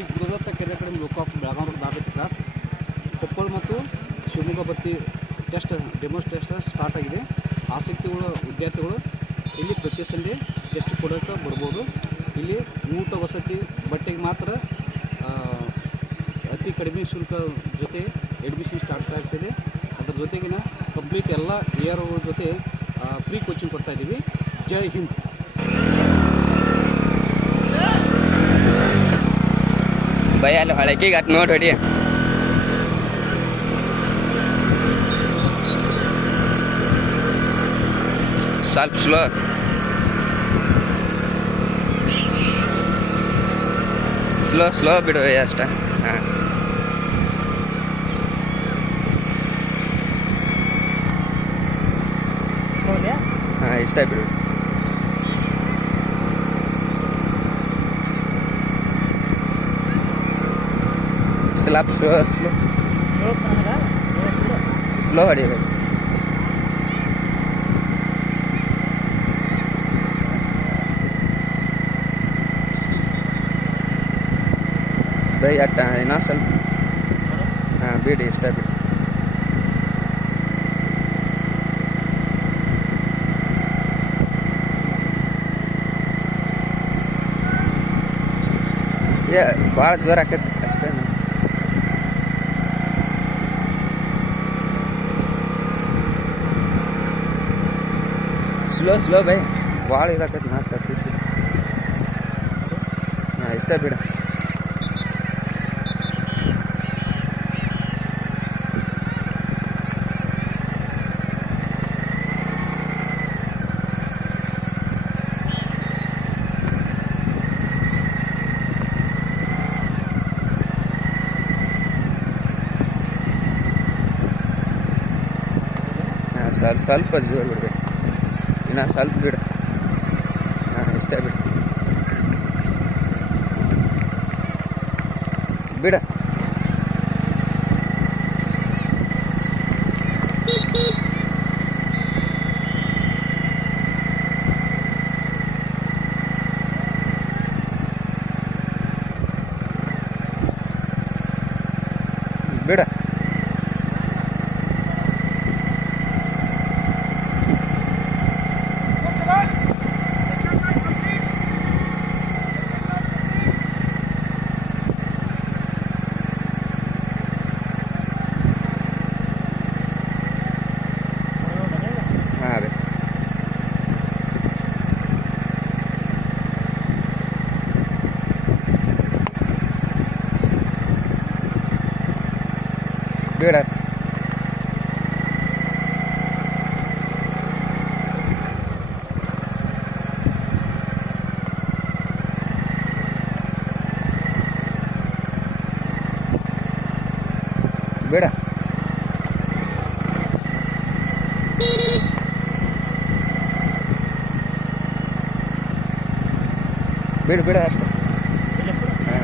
ಈ ಗುರುದತ್ತ ಕೆರೆ ಕಡೆ ಲೋಕಾಪ್ ಬೆಳಗಾವಿ ರೋಡ್ ಕ್ಲಾಸ್ ಕೊಪ್ಪಳ ಮತ್ತು ಶಿವಮೊಗ್ಗ ಬತ್ತಿ ಟೆಸ್ಟ್ ಡೆಮೋನ್ಸ್ಟ್ರೇಷನ್ ಸ್ಟಾರ್ಟ್ ಆಗಿದೆ. ಆಸಕ್ತಿಗಳು ವಿದ್ಯಾರ್ಥಿಗಳು ಇಲ್ಲಿ ಪ್ರತಿ ಸಂಡೆ ಟೆಸ್ಟ್ ಕೊಡೋಕೆ ಬರ್ಬೋದು. ಇಲ್ಲಿ ಊಟ ವಸತಿ ಬಟ್ಟೆಗೆ ಮಾತ್ರ ಅತಿ ಕಡಿಮೆ ಶುಲ್ಕ ಜೊತೆ ಅಡ್ಮಿಷನ್ ಸ್ಟಾರ್ಟ್ ಆಗ್ತಿದೆ. ಅದರ ಜೊತೆಗಿನ ಕಂಪ್ಲೀಟ್ ಎಲ್ಲ ಇಯರ್ ಜೊತೆ ಫ್ರೀ ಕೋಚಿಂಗ್ ಕೊಡ್ತಾ ಇದ್ದೀವಿ ಜೈ ಹಿಂದ್. ಬೈ ಅಲ್ಲಿ ಹೊಳಕಿಗೆ ಅಟ್ ನೋಡಿ ಹೊಡಿ ಸ್ವಲ್ಪ ಸ್ಲೋ ಸ್ಲೋ ಸ್ಲೋ ಬಿಡು ಅಷ್ಟ ಹಾಂ ಹಾಂ ಇಷ್ಟ ಬಿಡು লাভ স্লো স্লো স্লো হারিয়ে ভাই भाई अट्टा है ना सल हाँ बीडी स्टेप ये बारह जोरा के ಸ್ಲೋ ಸ್ಲೋ ಬೈ ಭಾಳ ಇದಾಕೈತಿ ಮತ್ತೆ ತಪ್ಪಿಸಿ ಹಾಂ ಇಷ್ಟ ಬಿಡ ಹಾಂ ಸ್ವಲ್ಪ ಸ್ವಲ್ಪ ಜೀವ ಬಿಡ್ಬೇಕು ಇನ್ನು ಸ್ವಲ್ಪ ಬಿಡು ಹಾಂ ಇಷ್ಟೇ ಬಿಡು ಬಿಡ ಬಿಡ ಬಿಡು ಬಿಡು ಅಷ್ಟೇ ಹಾಂ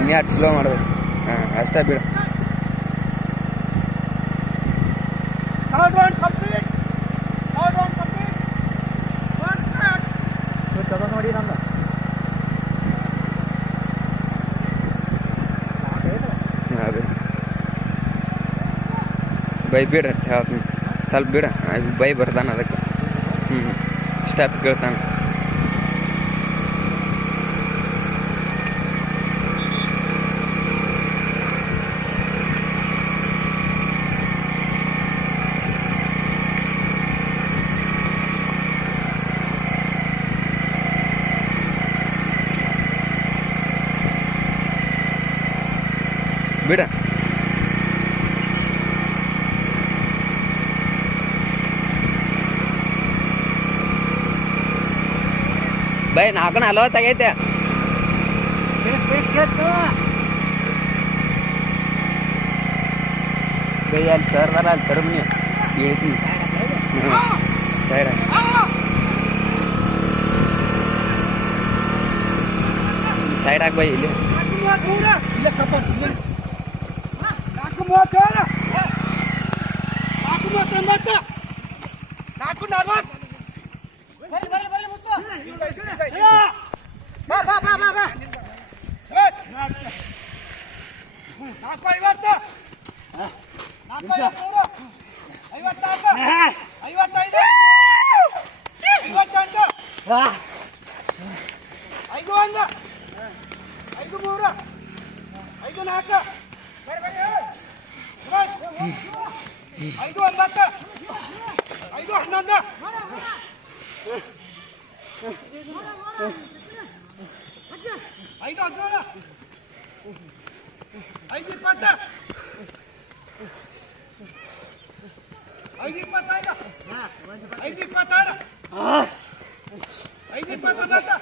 ಇನ್ಯಾಕೆ ಸ್ಲೋ ಮಾಡ್ಬೇಕು ಹಾಂ ಅಷ್ಟೇ ಬಿಡು ಬೈ ಬಿಡ ಹೇಳ್ತೀನಿ. ಸ್ವಲ್ಪ ಬಿಡ ಬೈ ಬರ್ತಾನೆ ಅದಕ್ಕೆ. ಹ್ಞೂ ಸ್ಟೆಪ್ ಕೇಳ್ತಾನೆ. ಬೈ ನಾಲ್ಕು ನಲವತ್ತಾಗೈತೆ ಬೈ ಅಲ್ಲಿ ಸರ್ ಬರ ಅಲ್ಲಿ ತರಮನಿ ಹೇಳ್ತೀನಿ ಹ್ಞೂ ಸೈಡ್ ಸೈಡ್ ಹಾಕ್ ಬೈ ಇಲ್ಲಿ ನಾಲ್ಕು ಐವತ್ತು ನಾಲ್ಕು ಐವತ್ಮೂರು ಐವತ್ನಾಲ್ಕು ಐವತ್ತೈದು ಐವತ್ತೆಂಟು ಐದು ಒಂದು ಐದು ಮೂರು ಐದು ನಾಲ್ಕು Haydi pata. Haydi aí Haydi patara. Haydi patara.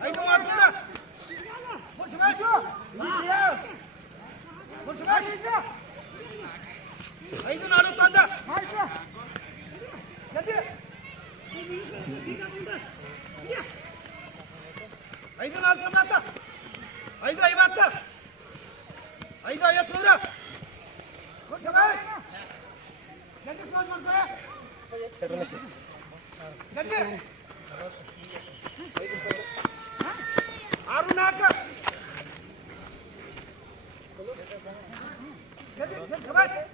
Haydi matara. Boş ver. Boş ver. Haydi nalı tanda. Haydi. aí Hadi. Hadi. Hadi. ಐದು ನಲವತ್ತೊಂಬತ್ತು ಐದು ಐವತ್ತು ಐದು ಐವತ್ಮೂರು ಆರು ನಾಲ್ಕು ಆರು